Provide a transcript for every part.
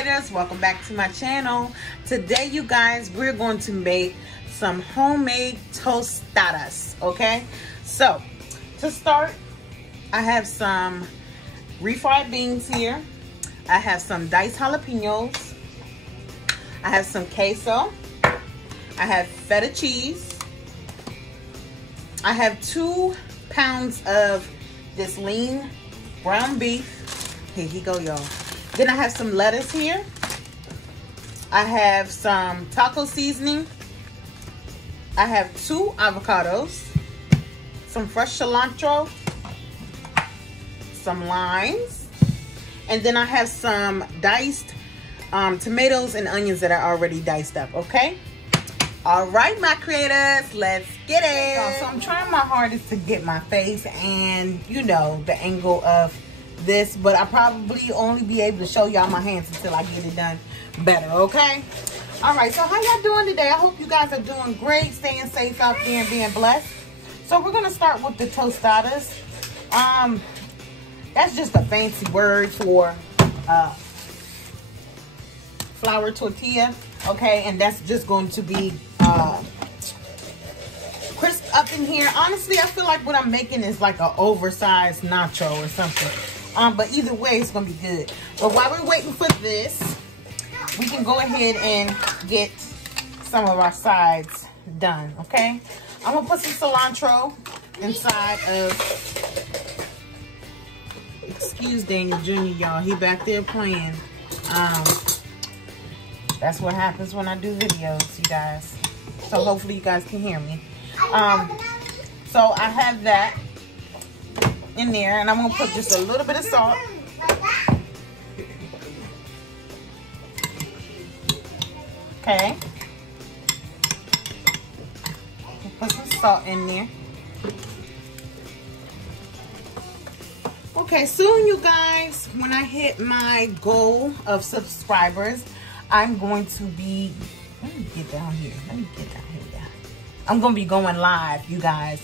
creators, welcome back to my channel. Today you guys, we're going to make some homemade tostadas. Okay, so to start, I have some refried beans here. I have some diced jalapenos. I have some queso. I have feta cheese. I have 2 pounds of this lean ground beef. Here you go, y'all. Then I have some lettuce here. I have some taco seasoning. I have 2 avocados, some fresh cilantro, some limes, and then I have some diced tomatoes and onions that are already diced up. Okay. All right, my creators, let's get it. So I'm trying my hardest to get my face and, you know, the angle of this, but I'll probably only be able to show y'all my hands until I get it done better, okay? All right, so how y'all doing today? I hope you guys are doing great, staying safe out there and being blessed. So we're gonna start with the tostadas. That's just a fancy word for flour tortilla, okay? And that's just going to be crisp up in here. Honestly, I feel like what I'm making is like an oversized nacho or something. But either way, it's gonna be good. But while we're waiting for this, we can go ahead and get some of our sides done, okay? I'm gonna put some cilantro inside of, excuse Daniel Jr., y'all, he back there playing. That's what happens when I do videos, you guys. So hopefully you guys can hear me. So I have that in there, and I'm gonna put just a little bit of salt. Okay. Put some salt in there. Okay, soon you guys, when I hit my goal of subscribers, I'm going to be, let me get down here. I'm gonna be going live, you guys.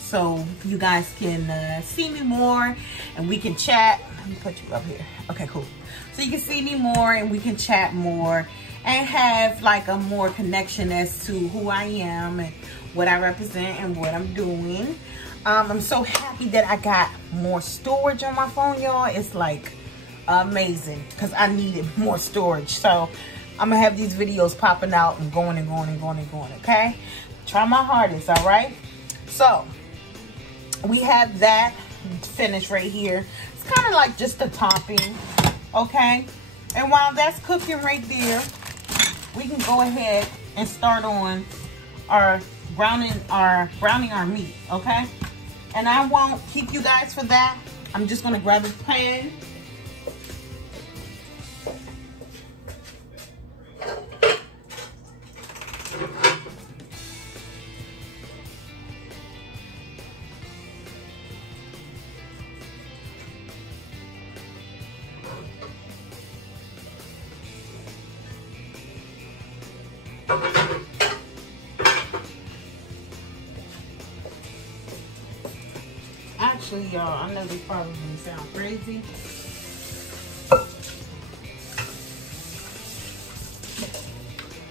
So you guys can see me more and we can chat. Let me put you up here. Okay, cool. So you can see me more and we can chat more and have like a more connection as to who I am and what I represent and what I'm doing. I'm so happy that I got more storage on my phone, y'all. It's like amazing because I needed more storage. So I'm gonna have these videos popping out and going and going and going and going, okay? Try my hardest, all right? So we have that finished right here. It's kind of like just a topping, okay? And while that's cooking right there, we can go ahead and start on our browning our meat, okay? And I won't keep you guys for that. I'm just gonna grab a pan. Actually, y'all, I know this probably sound crazy,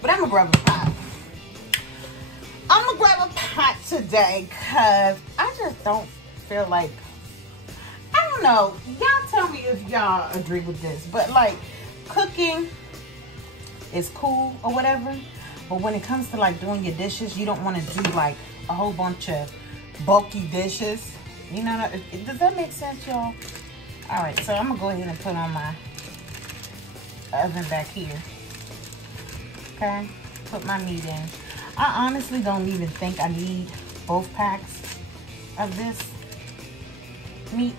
but I'm gonna grab a pot. I'm gonna grab a pot today because I just don't feel like, I don't know, y'all tell me if y'all agree with this, but like cooking is cool or whatever, but when it comes to like doing your dishes, you don't want to do like a whole bunch of bulky dishes. You know, does that make sense, y'all? All right, so I'm gonna go ahead and put on my oven back here. Okay, put my meat in. I honestly don't even think I need both packs of this meat.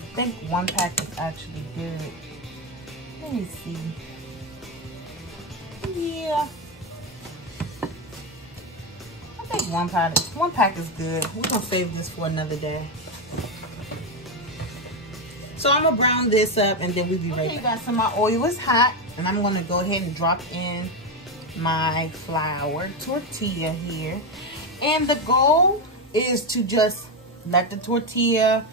I think 1 pack is actually good. Let me see. Yeah. I think 1 pack is good. We're gonna save this for another day. So I'm gonna brown this up and then we'll be right back. Okay, guys, so my oil is hot and I'm gonna go ahead and drop in my flour tortilla here. And the goal is to just let the tortilla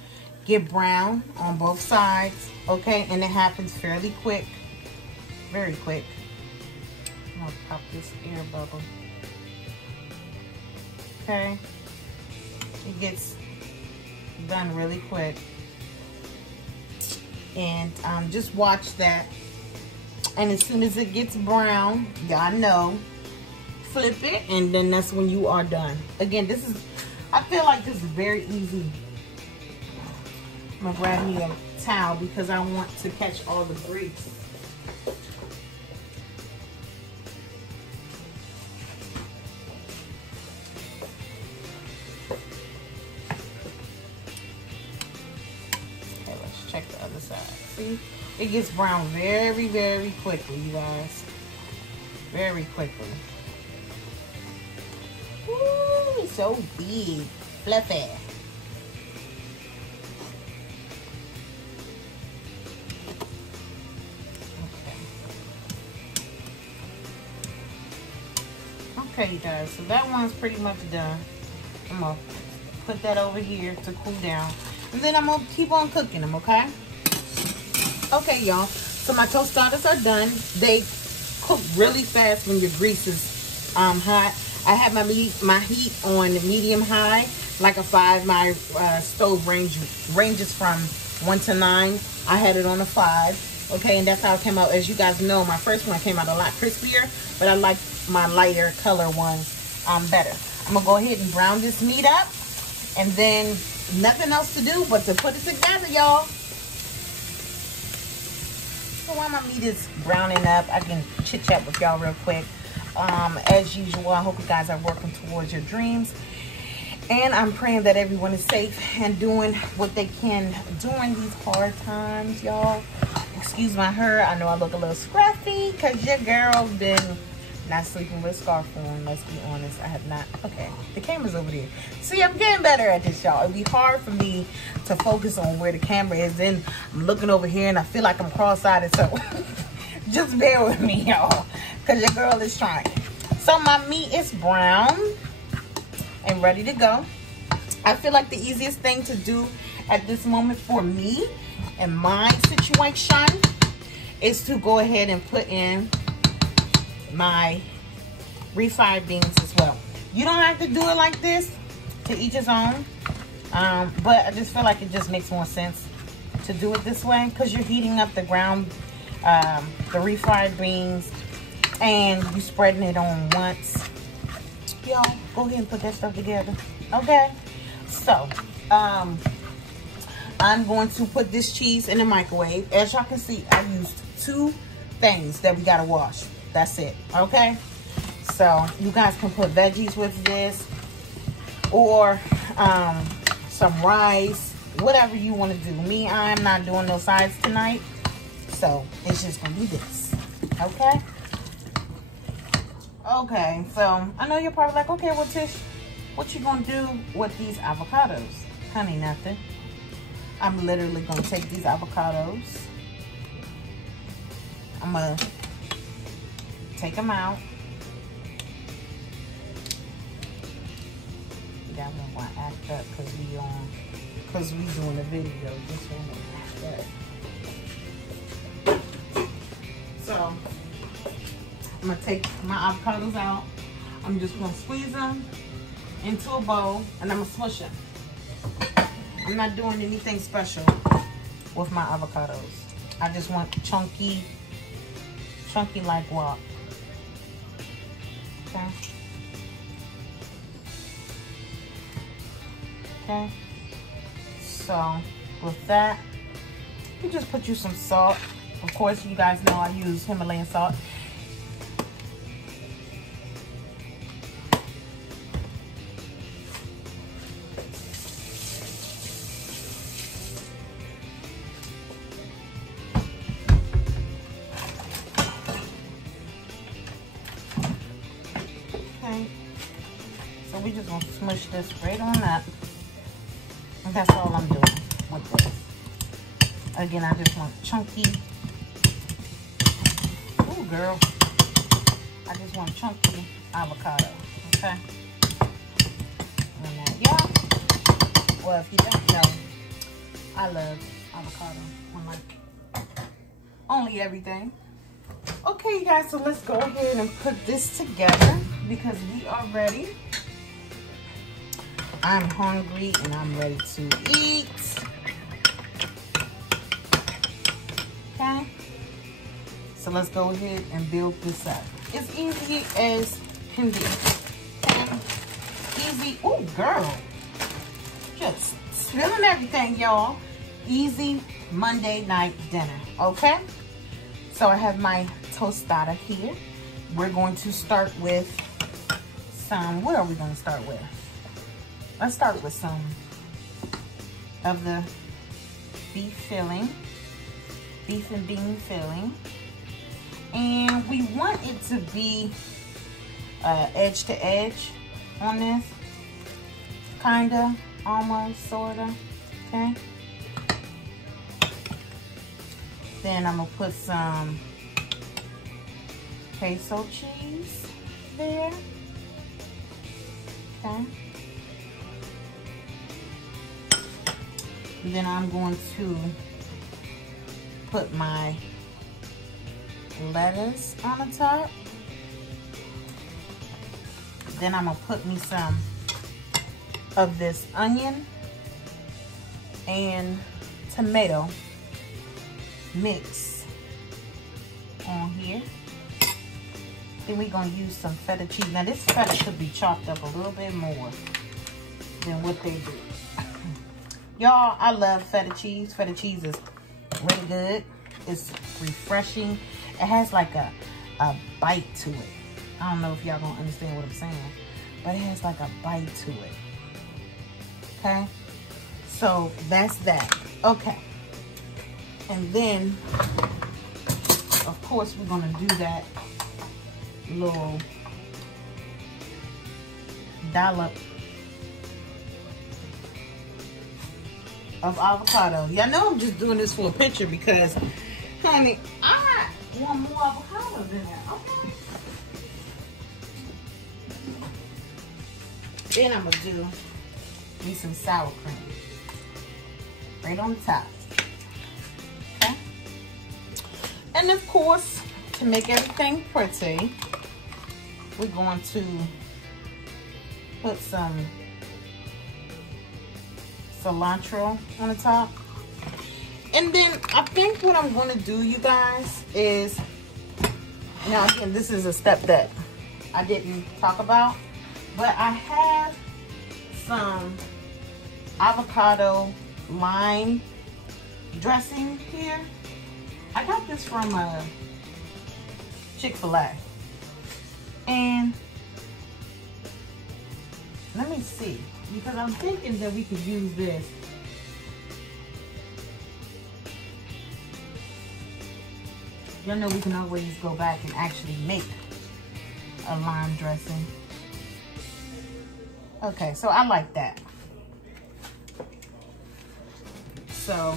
get brown on both sides, okay? And it happens fairly quick, very quick. I'm gonna pop this air bubble. Okay, it gets done really quick. And just watch that. And as soon as it gets brown, y'all know, flip it, and then that's when you are done. Again, this is, I feel like this is very easy. I'm gonna grab me a towel because I want to catch all the grease. Okay, let's check the other side. See? It gets brown very, very quickly, you guys. Very quickly. Ooh, it's so big. Fluffy. Okay, you guys, so that one's pretty much done. I'm gonna put that over here to cool down. And then I'm gonna keep on cooking them, okay? Okay, y'all, so my tostadas are done. They cook really fast when your grease is hot. I have my heat on medium high, like a 5. My stove ranges from 1 to 9. I had it on a 5, okay, and that's how it came out. As you guys know, my first one came out a lot crispier, but I like my lighter color ones better. I'm gonna go ahead and brown this meat up, and then nothing else to do but to put it together, y'all. So while my meat is browning up, I can chit chat with y'all real quick. As usual, I hope you guys are working towards your dreams, and I'm praying that everyone is safe and doing what they can during these hard times, y'all. Excuse my hair. I know I look a little scruffy because your girl been not sleeping with a scarf on. Let's be honest, I have not. Okay, the camera's over there. See, I'm getting better at this, y'all. It'd be hard for me to focus on where the camera is. Then I'm looking over here and I feel like I'm cross-eyed, so just bear with me, y'all, because your girl is trying. So my meat is brown and ready to go. I feel like the easiest thing to do at this moment for me and my situation is to go ahead and put in my refried beans as well. You don't have to do it like this, to each his own, but I just feel like it just makes more sense to do it this way, because you're heating up the the refried beans and you spreading it on once. Y'all, go ahead and put that stuff together, okay? So I'm going to put this cheese in the microwave. As y'all can see, I used 2 things that we gotta wash. That's it, okay? So you guys can put veggies with this, or some rice, whatever you want to do. Me, I'm not doing no sides tonight, so it's just gonna be this, okay? Okay, so I know you're probably like, okay, well, Tish, what you gonna do with these avocados? Honey, nothing. I'm literally gonna take these avocados, I'm gonna take them out. That one want to act up because we doing a video. This one want to act up. So I'm gonna take my avocados out. I'm just gonna squeeze them into a bowl and I'm gonna smush them. I'm not doing anything special with my avocados. I just want chunky like guac. Okay. Okay. So with that, you just put you some salt. Of course, you guys know I use Himalayan salt. So we just gonna smush this right on up. And that's all I'm doing with this. Again, I just want chunky. Ooh, girl. I just want chunky avocado, okay? And now, yeah. Well, if you don't know, I love avocado on like only everything. Okay, you guys, so let's go ahead and put this together because we are ready. I'm hungry and I'm ready to eat. Okay, so let's go ahead and build this up. As easy as can be. Okay? Easy. Oh, girl. Just spilling everything, y'all. Easy Monday night dinner, okay? So I have my tostada here. We're going to start with some, what are we going to start with? Let's start with some of the beef filling, beef and bean filling. And we want it to be edge to edge on this, kinda, almost, sorta, okay? Then I'm gonna put some queso cheese there, okay? And then I'm going to put my lettuce on the top. Then I'm gonna put me some of this onion and tomato mix on here. Then we're gonna use some feta cheese. Now this feta should be chopped up a little bit more than what they do. Y'all, I love feta cheese. Feta cheese is really good. It's refreshing. It has like a bite to it. I don't know if y'all gonna understand what I'm saying, but it has like a bite to it. Okay, so that's that. Okay, and then of course we're gonna do that little dollop of avocado. Y'all know I'm just doing this for a picture because, honey, I want more avocados in there. Okay. Then I'm gonna do me some sour cream right on top. Okay. And of course, to make everything pretty, we're going to put some cilantro on the top. And then I think what I'm going to do, you guys, is, now again, this is a step that I didn't talk about, but I have some avocado lime dressing here. I got this from Chick-fil-A. And let me see, because I'm thinking that we could use this. Y'all know we can always go back and actually make a lime dressing. Okay, so I like that. So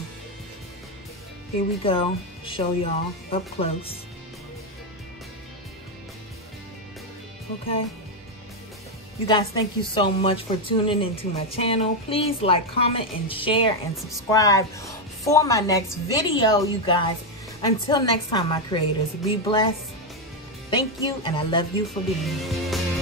here we go, show y'all up close. Okay. You guys, thank you so much for tuning into my channel. Please like, comment, and share, and subscribe for my next video, you guys. Until next time, my creators, be blessed. Thank you, and I love you for being here.